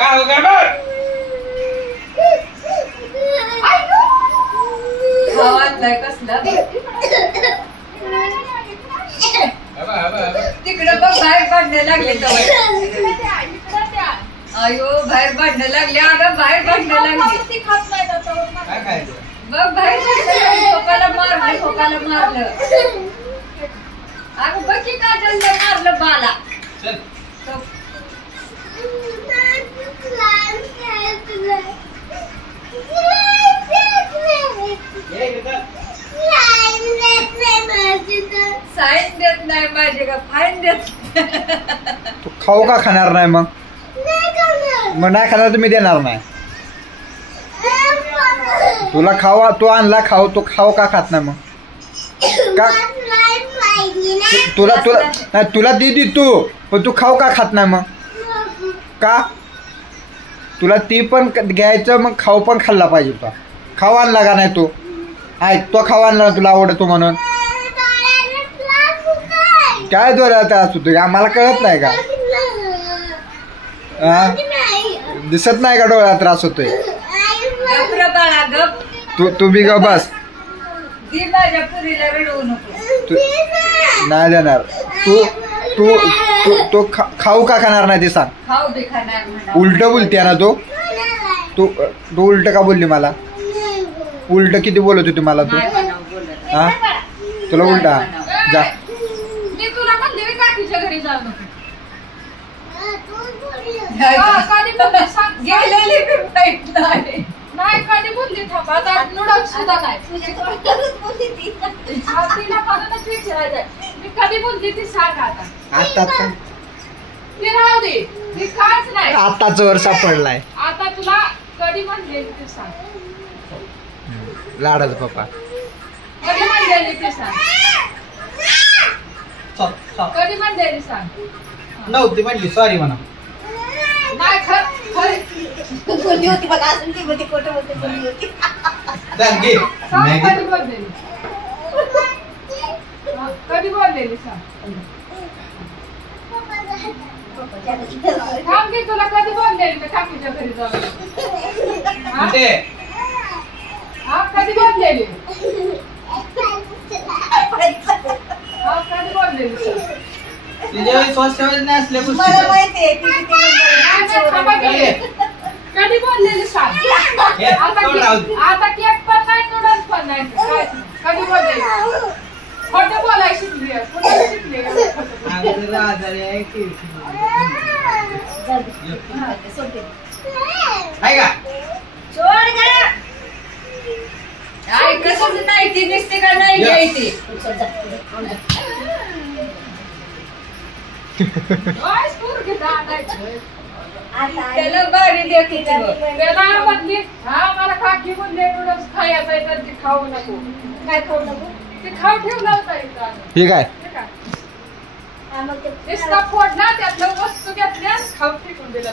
काय हो गडबड गावातलाय कसला तिकडे बघ बाहेर भांडणं लागले अयो बाहेर भांडणं लागले अगं बाहेर भांडणं लागली बघ बाहेर खोकाला मारलं खोकाला मारलं अगं बघ की काजलला मारलं बाला साईन देत नाही माझे का फाईन देत तू खाऊ का खाणार नाही मग नाही खाणार तर मी देणार नाही तुला खावा तू आणला खाऊ तू खाऊ का खात नाही मग का तुला तुला नाही तुला दे तू पण तू खाऊ का खात नाही मग का तुला ती पण घ्यायचं मग खाऊ पण खाल्ला पाहिजे तुला खाऊ आणला का नाही तू तो खाऊ आणला तुला आवडतो म्हणून काय डोळ्यात त्रास होतो आम्हाला कळत नाही का दिसत नाही का डोळ्यात त्रास होतोय तू बी ग बस नाही देणार तू तू तू खाऊ का खाणार नाही ते सांग उलट बोलते ना तू उलट का बोलली मला उलट किती बोलत होती मला तू हा तुला उलटा जा घरी जाऊ नको नाही कधी बोलली थांबा आता नूडल्स सुद्धा नाही मी कधी बोलली ती सांग आता ती राहू दे ती काच नाही आताच वर सापडलाय आता तुला कधी म्हणलेली ती सांग लाडाचा पप्पा कधी म्हणलेली ती सांग कधी म्हणलेली सांग नव्हती म्हणली सॉरी म्हणा नाही बोलली होती बघा अजून ती बोलती खोटं बोलते बोलली होती कधी बोललेली कधी बोललेली सांग थांब की तुला कधी बोललेली मी काकीच्या घरी जाऊन हा कधी बोललेली कधी बोललेली सांग कधी बोललेली सांग आता केक पण नाही नूडल्स पण नाही कधी बोललेली खोटं बोलायला शिकली कुठे शिकली कसं नाही ती दिसते का नाही घ्यायची त्याला बारी देखील त्याला म्हणली हा मला काकी म्हणले नूडल्स खायचं आहे तर ती खाऊ नको काय खाऊ नको ते खाऊ ठेवलं होतं ठीक आहे फोडला त्यातलं वस्तू घेतल्या खाऊ फेकून दिलं